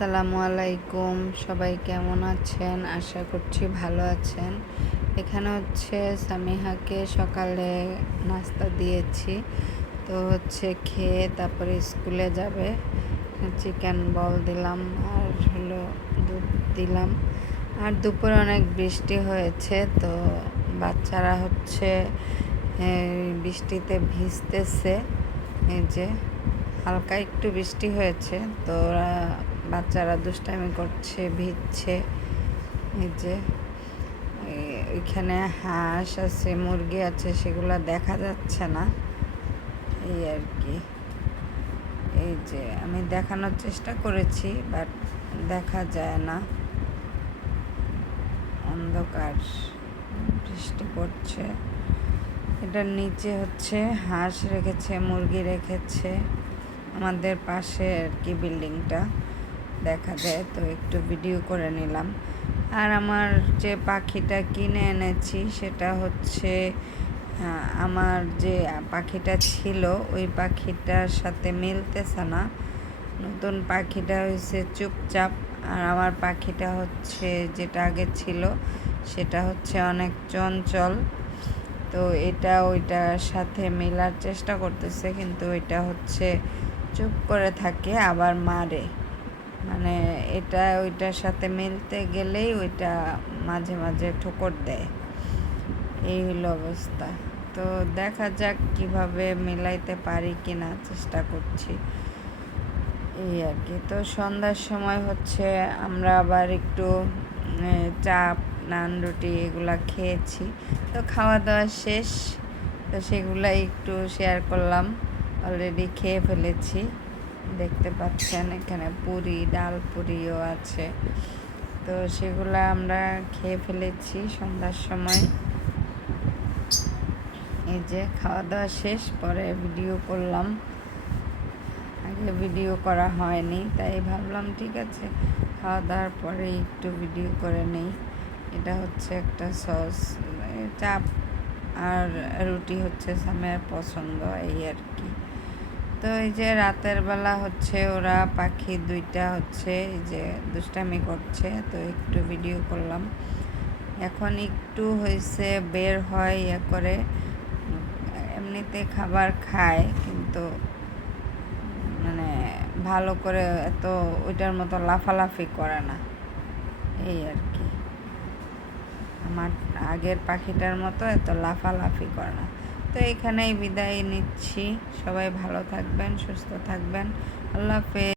আসসালামু আলাইকুম, সবাই কেমন আছেন? আশা করছি ভালো আছেন। এখানে হচ্ছে সামিহাকে সকালে নাস্তা দিয়েছি, তো হচ্ছে খেয়ে তারপরে স্কুলে যাবে। চিকেন বল দিলাম আর হলো দুধ দিলাম। আর দুপুরে অনেক বৃষ্টি হয়েছে, তো বাচ্চারা হচ্ছে বৃষ্টিতে ভিজতেছে। এই যে হালকা একটু বৃষ্টি হয়েছে, তো ওরা বাচ্চারা দুষ্টামি করছে, ভিজছে। এই যে ওইখানে হাঁস আছে, মুরগি আছে, সেগুলো দেখা যাচ্ছে না, এই আর কি। এই যে আমি দেখানোর চেষ্টা করেছি, বাট দেখা যায় না, অন্ধকার, বৃষ্টি পড়ছে। এটার নিচে হচ্ছে হাঁস রেখেছে, মুরগি রেখেছে। আমাদের পাশে আর কি বিল্ডিংটা দেখা যায়, তো একটু ভিডিও করে নিলাম। আর আমার যে পাখিটা কিনে এনেছি সেটা হচ্ছে আমার যে পাখিটা ছিল ওই পাখিটার সাথে মিলতেছে না। নতুন পাখিটা হয়েছে চুপচাপ, আর আমার পাখিটা হচ্ছে যেটা আগে ছিল সেটা হচ্ছে অনেক চঞ্চল। তো এটা ওইটার সাথে মেলার চেষ্টা করতেছে, কিন্তু ওইটা হচ্ছে চুপ করে থাকে, আবার মারে। মানে এটা ওইটার সাথে মিলতে গেলেই ওইটা মাঝে মাঝে ঠোকর দেয়। এই হলো অবস্থা। তো দেখা যাক কিভাবে মিলাইতে পারি কিনা, চেষ্টা করছি, এই আর কি। তো সন্ধ্যার সময় হচ্ছে আমরা আবার একটু চাপ, নান, রুটি এগুলা খেয়েছি। তো খাওয়া দাওয়া শেষ, তো সেগুলাই একটু শেয়ার করলাম। অলরেডি খেয়ে ফেলেছি, দেখতে পাচ্ছেন এখানে পুরি, ডাল পুরিও আছে। তো সেগুলা আমরা খেয়ে ফেলেছি সন্ধ্যার সময়। এই যে খাওয়া দাওয়া শেষ, পরে ভিডিও করলাম। আগে ভিডিও করা হয়নি, তাই ভাবলাম ঠিক আছে খাওয়া দাওয়ার পরে একটু ভিডিও করে নেই। এটা হচ্ছে একটা সস, চাপ আর রুটি হচ্ছে সামের পছন্দ, এই আর কি। তো এই যে রাতের বেলা হচ্ছে ওরা পাখি দুইটা হচ্ছে এই যে দুষ্টামি করছে, তো একটু ভিডিও করলাম। এখন একটু হয়েছে বের হয় করে, এমনিতে খাবার খায়, কিন্তু মানে ভালো করে এত ওইটার মতো লাফালাফি করে না, এই আর কি। আমার আগের পাখিটার মতো এত লাফালাফি করে না। তো এখানেই বিদায় নিচ্ছি, সবাই ভালো থাকবেন, সুস্থ থাকবেন, আল্লাহ হাফেজ।